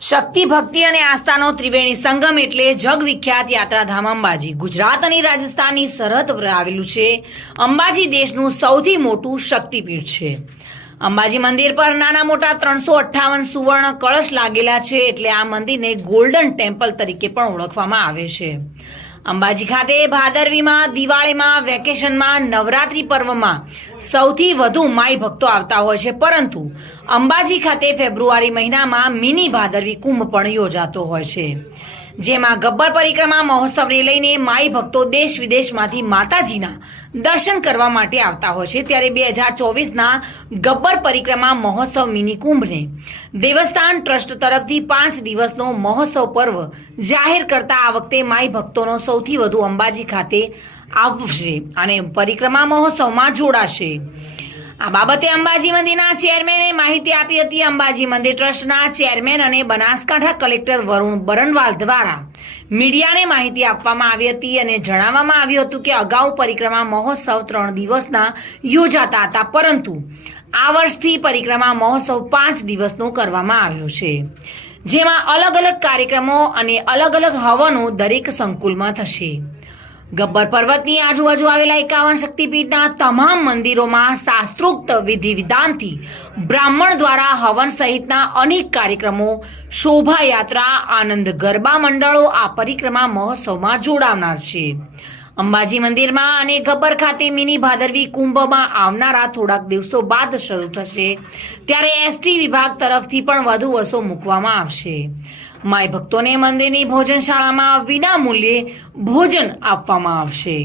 શક્તિ, ભક્તિ અને આસ્થાનો ત્રિવેણી સંગમ એટલે જગવિખ્યાત યાત્રાધામ અંબાજી. ગુજરાત અને રાજસ્થાનની સરહદ પર આવેલું છે અંબાજી દેશનું સૌથી મોટું શક્તિપીઠ છે. અંબાજી મંદિર પર નાના મોટા ત્રણસો અઠ્ઠાવન સુવર્ણ કળશ લાગેલા છે એટલે આ મંદિરને ગોલ્ડન ટેમ્પલ તરીકે પણ ઓળખવામાં આવે છે. અંબાજી ખાતે ભાદરવીમાં, દિવાળીમાં, વેકેશનમાં, નવરાત્રી પર્વમાં સૌથી વધુ માઈ ભક્તો આવતા હોય છે. પરંતુ અંબાજી ખાતે ફેબ્રુઆરી મહિનામાં મિની ભાદરવી કુંભ પણ યોજાતો હોય છે. જેમાં ગબ્બર પરિક્રમા મહોત્સવને લઈને માઈ ભક્તો દેશ વિદેશમાંથી માતાજીના દર્શન કરવા માટે આવતા હોય છે. ત્યારે બે હજાર ચોવીસના ગબ્બર પરિક્રમા મહોત્સવ મિની કુંભને દેવસ્થાન ટ્રસ્ટ તરફથી પાંચ દિવસનો મહોત્સવ પર્વ જાહેર કરતા આ વખતે માઈ ભક્તોનો સૌથી વધુ અંબાજી ખાતે આવશે અને પરિક્રમા મહોત્સવમાં જોડાશે. આ બાબતે અંબાજી મંદિરના ચેરમેને માહિતી આપી હતી. અંબાજી મંદિર ટ્રસ્ટના ચેરમેન અને બનાસકાંઠા કલેક્ટર વરુણ બરનવાલ દ્વારા મીડિયાને માહિતી આપવામાં આવી હતી અને જણાવવામાં આવ્યું હતું કે અગાઉ પરિક્રમા મહોત્સવ ત્રણ દિવસના યોજાતા હતા, પરંતુ આ વર્ષથી પરિક્રમા મહોત્સવ પાંચ દિવસનો કરવામાં આવ્યો છે. જેમાં અલગ અલગ કાર્યક્રમો અને અલગ અલગ હવનો દરેક સંકુલમાં થશે. ગબ્બર પર્વતની આજુબાજુ આવેલા એકાવન શક્તિપીઠના તમામ મંદિરોમાં શાસ્ત્રોક્ત વિધિ વિધાનથી બ્રાહ્મણ દ્વારા હવન સહિતના અનેક કાર્યક્રમો, શોભાયાત્રા આનંદ ગરબા મંડળો આ પરિક્રમા મહોત્સવમાં જોડાવનાર છે. અંબાજી મંદિરમાં અને ગબ્બર ખાતે મિની ભાદરવી કુંભમાં આવનારા થોડાક દિવસો બાદ શરૂ થશે. ત્યારે એસટી વિભાગ તરફથી પણ વધુ બસો મૂકવામાં આવશે. માય ભક્તોને મંદિરની ભોજનશાળામાં વિના મૂલ્યે ભોજન આપવામાં આવશે.